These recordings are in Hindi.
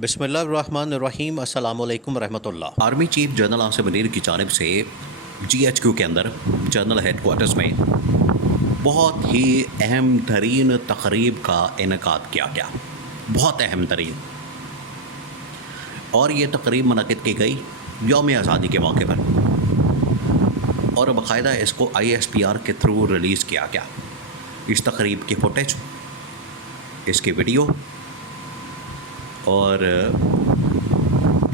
बिस्मिल्लाहिर्रहमानिर्रहीम अस्सलामुअलैकुम रहमतुल्लाह। Army chief general Asim Munir की जानिब से जीएचक्यू के अंदर जनरल हेडक्वार्टर्स में बहुत ही अहम तरीन तकरीब का इनेकाद किया गया। बहुत अहम तरीन, और ये तकरीब मुनक़िद की गई यौम आज़ादी के मौके पर, और बाकायदा इसको ISPR के थ्रू रिलीज़ किया गया। इस तकरीब की फुटेज, इसकी वीडियो और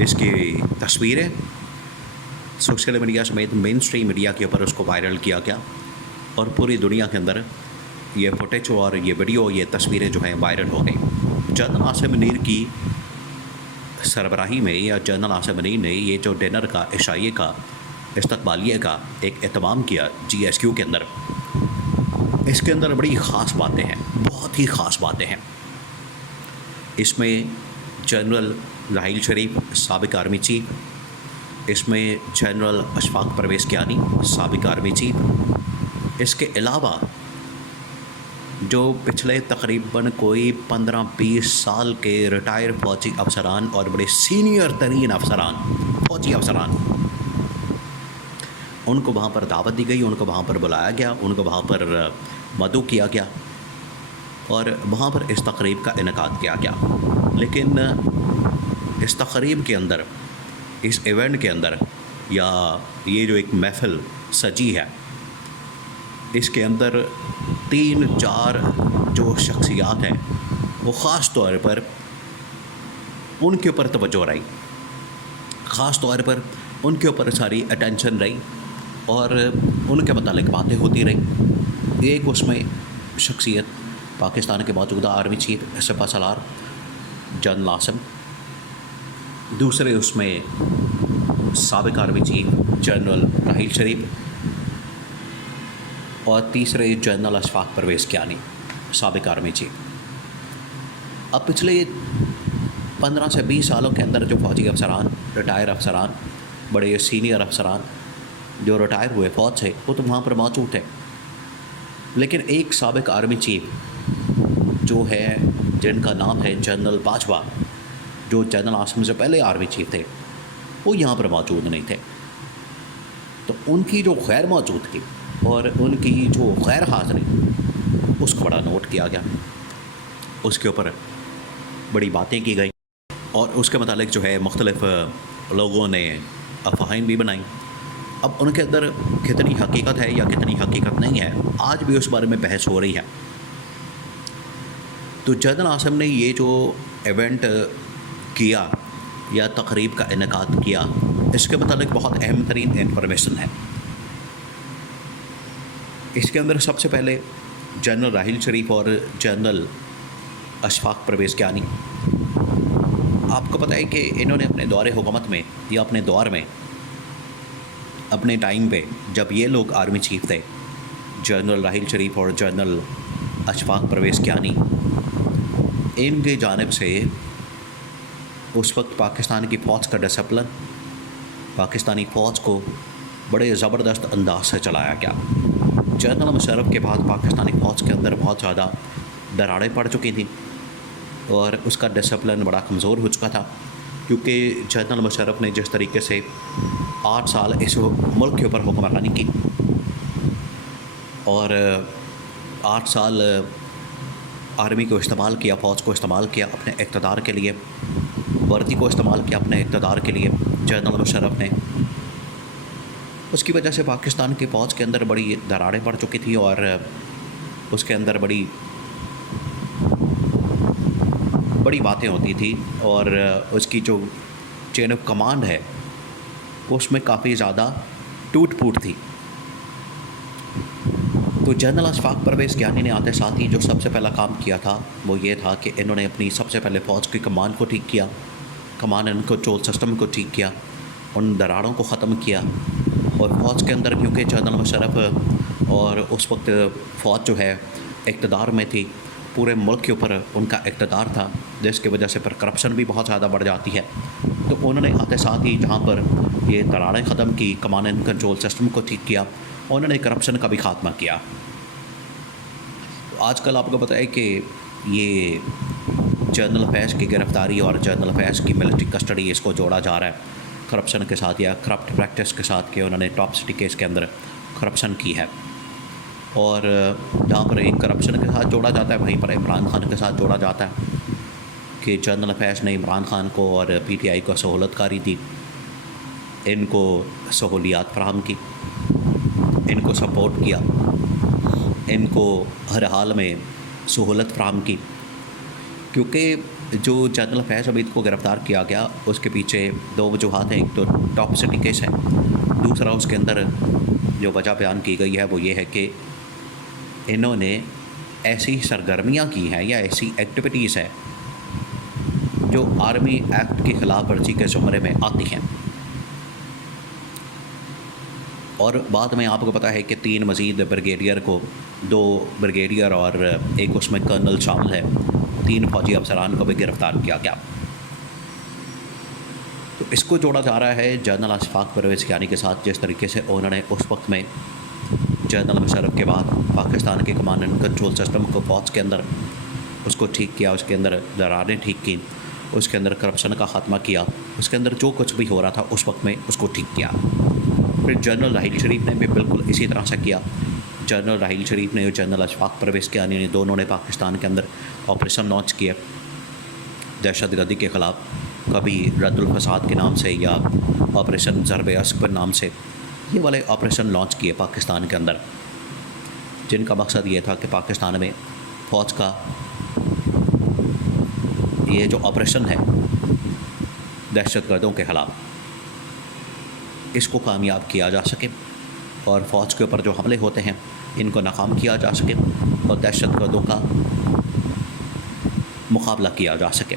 इसकी तस्वीरें सोशल मीडिया समेत मेन स्ट्रीम मीडिया के ऊपर उसको वायरल किया गया, और पूरी दुनिया के अंदर ये फुटेज और ये वीडियो, ये तस्वीरें जो हैं वायरल हो गई। जनरल आसिम मुनीर की सरबराही में या जनरल आसिम मुनीर ने ये जो डिनर का, इशाइये का, इस्तकबालिये का एक एहतमाम किया GHQ के अंदर, इसके अंदर बड़ी ख़ास बातें हैं, बहुत ही ख़ास बातें हैं। इसमें जनरल राहील शरीफ साबिक आर्मी चीफ, इसमें जनरल अशफाक परवेज़ कियानी साबिक आर्मी चीफ, इसके अलावा जो पिछले तकरीबन कोई 15-20 साल के रिटायर फ़ौजी अफसरान और बड़े सीनियर तरीन अफसरान, फ़ौजी अफसरान, उनको वहाँ पर दावत दी गई, उनको वहाँ पर बुलाया गया, उनको वहाँ पर मदऊ किया गया और वहाँ पर इस तकरीब का इनेकाद किया गया। लेकिन इस तकरीब के अंदर, इस इवेंट के अंदर, या ये जो एक महफ़िल सजी है, इसके अंदर 3-4 जो शख्सियात हैं वो ख़ास तौर पर उनके ऊपर तवज्जो रही, ख़ास तौर पर उनके ऊपर सारी अटेंशन रही और उनके मुतालिक बातें होती रही। एक उसमें शख्सियत पाकिस्तान के मौजूदा आर्मी चीफ सिपह सलार जनरल आसिम, दूसरे उसमें साबिक army chief general Raheel Sharif, और तीसरे जनरल अशफाक परवेज़ कियानी साबिक आर्मी चीफ। अब पिछले 15 से 20 सालों के अंदर जो फ़ौजी अफसरान, रिटायर अफसरान, बड़े सीनियर अफसरान जो रिटायर हुए फ़ौज से, वो तो वहाँ पर मौजूद थे। लेकिन एक साबिक आर्मी चीफ जो है, जिनका नाम है जनरल बाजवा, जो जनरल आसिम से पहले आर्मी चीफ थे, वो यहाँ पर मौजूद नहीं थे। तो उनकी जो गैर मौजूदगी और उनकी जो गैर हाज़िरी, उसको बड़ा नोट किया गया, उसके ऊपर बड़ी बातें की गई और उसके मुतालिक जो है मुख्तलिफ़ लोगों ने अफ़वाहें भी बनाई। अब उनके अंदर कितनी हकीकत है या कितनी हकीकत नहीं है, आज भी उस बारे में बहस हो रही है। तो जनरल आसिम ने ये जो इवेंट किया या तकरीब का इनेकाद किया, इसके मुतालिक बहुत अहम तरीन इंफॉर्मेशन है। इसके अंदर सबसे पहले जनरल राहील शरीफ और जनरल अशफाक परवेज़ कियानी, आपको पता है कि इन्होंने अपने दौरे हुकूमत में या अपने दौर में, अपने टाइम पे जब ये लोग आर्मी चीफ थे, जनरल राहील शरीफ और जनरल अशफाक परवेज़ कियानी, इनके जानिब से उस वक्त पाकिस्तान की फ़ौज का डिसिप्लिन, पाकिस्तानी फ़ौज को बड़े ज़बरदस्त अंदाज से चलाया गया। जनरल मुशर्रफ के बाद पाकिस्तानी फ़ौज के अंदर बहुत ज़्यादा दरारें पड़ चुकी थी और उसका डिसिप्लिन बड़ा कमज़ोर हो चुका था, क्योंकि जनरल मुशर्रफ ने जिस तरीके से 8 साल इस मुल्क के ऊपर हुक्मरानी की और 8 साल आर्मी को इस्तेमाल किया, फ़ौज को इस्तेमाल किया अपने इक़्तिदार के लिए, वर्दी को इस्तेमाल किया अपने इक़्तिदार के लिए जनरल मुशर्रफ ने। उसकी वजह से पाकिस्तान की फ़ौज के अंदर बड़ी दरारें पड़ चुकी थी और उसके अंदर बड़ी बातें होती थी और उसकी जो चेन ऑफ कमांड है उसमें काफ़ी ज़्यादा टूट फूट थी। तो जनरल अशफाक परवेज़ कियानी ने आते साथ ही जो सबसे पहला काम किया था वो ये था कि इन्होंने अपनी सबसे पहले फ़ौज की कमान को ठीक किया, कमान एंड कंट्रोल सिस्टम को ठीक किया, उन दरारों को ख़त्म किया। और फ़ौज के अंदर, क्योंकि जनरल मुशर्रफ और उस वक्त फ़ौज जो है इक़्तिदार में थी, पूरे मुल्क के ऊपर उनका इक़्तिदार था, जिसकी वजह से फिर करप्शन भी बहुत ज़्यादा बढ़ जाती है। तो उन्होंने आते साथ ही जहाँ पर ये दरारें ख़त्म की, कमान एंड कंट्रोल सिस्टम को ठीक किया, उन्होंने करप्शन का भी खात्मा किया। तो आजकल आपको पता है कि ये जनरल फैज़ की गिरफ़्तारी और जनरल फैज़ की मिलिट्री कस्टडी इसको जोड़ा जा रहा है करप्शन के साथ या करप्ट प्रैक्टिस के साथ कि उन्होंने टॉप सिटी केस के अंदर करप्शन की है। और जहाँ पर एक करप्शन के साथ जोड़ा जाता है वहीं पर इमरान खान के साथ जोड़ा जाता है कि जनरल फैज़ ने इमरान खान को और पीटीआई को सहूलतकारी दी, इनको सहूलियात फराहम की, इनको सपोर्ट किया, इनको हर हाल में सहूलत फराहम की। क्योंकि जो जनरल फैज़ अमीद को गिरफ़्तार किया गया उसके पीछे दो वजूहात हैं। एक तो टॉप सिटी केस है, दूसरा उसके अंदर जो वजह बयान की गई है वो ये है कि इन्होंने ऐसी सरगर्मियाँ की हैं या ऐसी एक्टिविटीज़ है जो आर्मी एक्ट की ख़िलाफ़ वर्जी के ज़ुमरे में आती हैं। और बाद में आपको पता है कि 3 मज़ीद ब्रिगेडियर को, 2 ब्रिगेडियर और एक उसमें कर्नल शामिल है, 3 फ़ौजी अफसरान को भी गिरफ़्तार किया गया। तो इसको जोड़ा जा रहा है जनरल अशफाक परवेज़ कियानी के साथ, जिस तरीके से उन्होंने उस वक्त में जनरल मुशर्रफ के बाद पाकिस्तान के कमांड एंड कंट्रोल सिस्टम को फ़ौज के अंदर उसको ठीक किया, उसके अंदर दरारें ठीक की, उसके अंदर करप्शन का ख़ात्मा किया, उसके अंदर जो कुछ भी हो रहा था उस वक्त में उसको ठीक किया। फिर जनरल राहील शरीफ ने भी बिल्कुल इसी तरह से किया। जनरल राहील शरीफ ने और जनरल अशफाक परवेज़ कियानी ने दोनों ने पाकिस्तान के अंदर ऑपरेशन लॉन्च किया दहशतगर्दी के ख़िलाफ़, कभी रद्दुल फसाद के नाम से या ऑपरेशन ज़रब अस्कर नाम से ये वाले ऑपरेशन लॉन्च किए पाकिस्तान के अंदर, जिनका मकसद ये था कि पाकिस्तान में फ़ौज का ये जो ऑपरेशन है दहशतगर्दों के ख़िलाफ़, इसको कामयाब किया जा सके और फ़ौज के ऊपर जो हमले होते हैं इनको नाकाम किया जा सके और दहशतगर्दों का मुकाबला किया जा सके।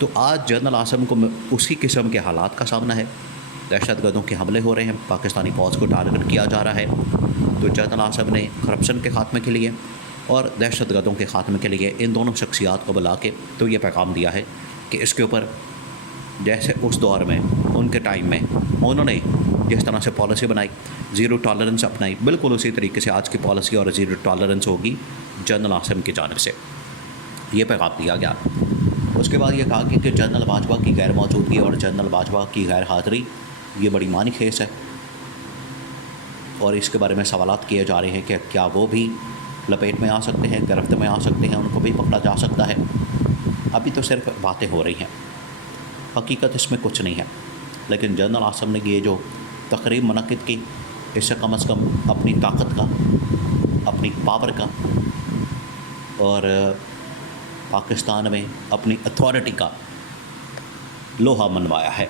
तो आज जनरल आसम को उसी किस्म के हालात का सामना है। दहशतगर्दों के हमले हो रहे हैं, पाकिस्तानी फ़ौज को टारगेट किया जा रहा है। तो जनरल आसम ने करप्शन के ख़ात्मे के लिए और दहशतगर्दों के ख़ात्मे के लिए इन दोनों शख्सियात को बुला के तो ये पैगाम दिया है कि इसके ऊपर जैसे उस दौर में उनके टाइम में उन्होंने जिस तरह से पॉलिसी बनाई, ज़ीरो टॉलरेंस अपनाई, बिल्कुल उसी तरीके से आज की पॉलिसी और ज़ीरो टॉलरेंस होगी जनरल आसम की जानिब से, ये पैगाम दिया गया। उसके बाद ये कहा कि जनरल बाजवा की गैर मौजूदगी और जनरल बाजवा की गैर हाज़िरी ये बड़ी मानी खेस है और इसके बारे में सवालात किए जा रहे हैं कि क्या वो भी लपेट में आ सकते हैं, गिरफ्त में आ सकते हैं, उनको भी पकड़ा जा सकता है। अभी तो सिर्फ बातें हो रही हैं, हकीकत इसमें कुछ नहीं है। लेकिन जनरल आसम ने ये जो तकरीब मुनक़िद की, इससे कम से कम अपनी ताकत का, अपनी पावर का और पाकिस्तान में अपनी अथॉरिटी का लोहा मनवाया है।